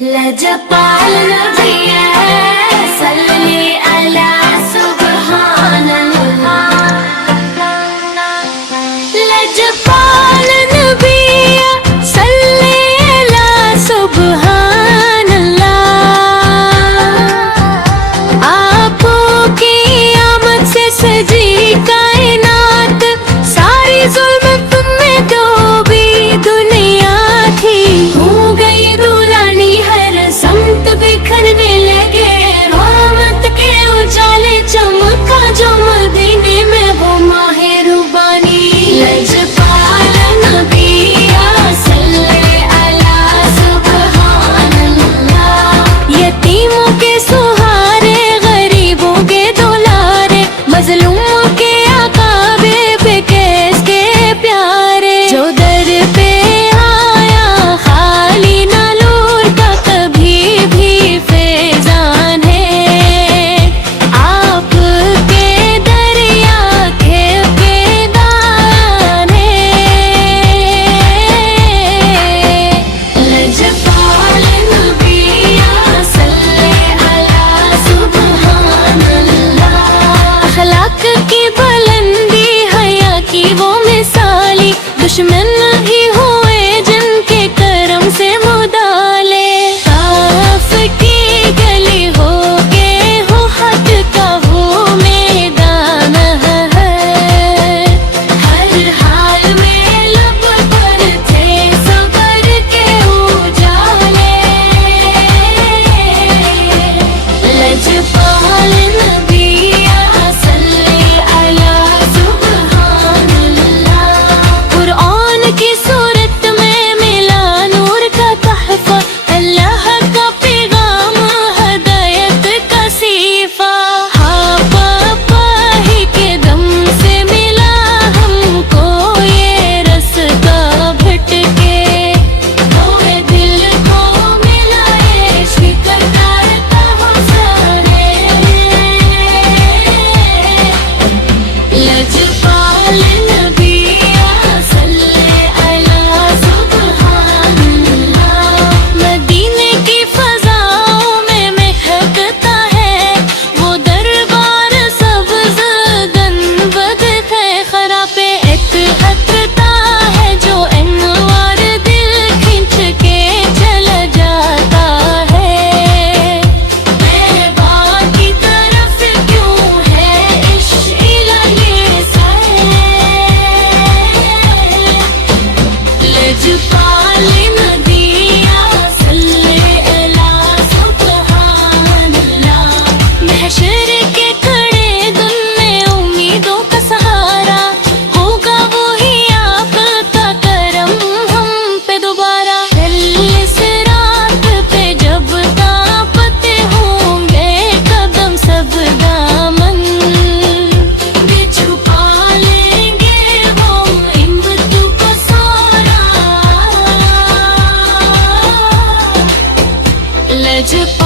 لجپال نبی صلی علی سبحان اللہ، لجپال نبی صلی علی سبحان اللہ، آپ کی آمد سے سجی کائنات، ساری ظلم تم میں ڈوبی دنیا تھی، ہو گئی دورانی ہر سمت بکھرنے لگے، رحمت کے اجالے چمکا جو مدینے میں وہ ماہ ربانی، لجپال نبی صلی علی سبحان اللہ، یتیموں کے سہارے، غریبوں کے دلارے، مظلوموں کے عقابے پہ کیس کے پیارے، جو در پہ آیا خالی نہ لوٹا کبھی بھی فیضان ہے، آپ کے دریا کھیپ کے دان ہے، لجپال نبی صلی علی سبحان اللہ، اخلاق کی بلندی، حیا کی وہ مثالی، دشمن ہی ہوئے جن کے کرم سے مدالے، طاف کی گلی ہو کے ہو حق کا وہ میدان ہے، ہر حال میں لب پر تھے صبر کے اجالے، لجپال نبی صلی علی سبحان اللہ، قرآن کی صورت میں ملا نور کا تحفہ، اللہ کا پیغام ہدایت کا صیفہ، ہاں پاپا ہی کے دم سے ملا ہم کو یہ رستہ بھٹکے، ہوئے دل کو ملا عشق کرتا ہو سارے، لجپال نبی صلی علی سبحان اللہ، مدینے کی فضاؤں میں مہکتا ہے وہ دربار سبز گنبد خیخرا پہ اتحکتا ہے جو انوار دل کھنچ کے چلا جاتا ہے، مہرباں کی طرف کیوں ہے عشق الہی سے، لجپال نبی صلی علی سبحان اللہ، محشر کے کھڑے دن میں امیدوں کا سہارا، ہوگا وہی آپ کا کرم ہم پہ دوبارہ، کل صراط پہ جب کانپتے ہوں گے قدم سب دامن، بھی چھپا لیں گے وہ ہمت کو سارا، لجپال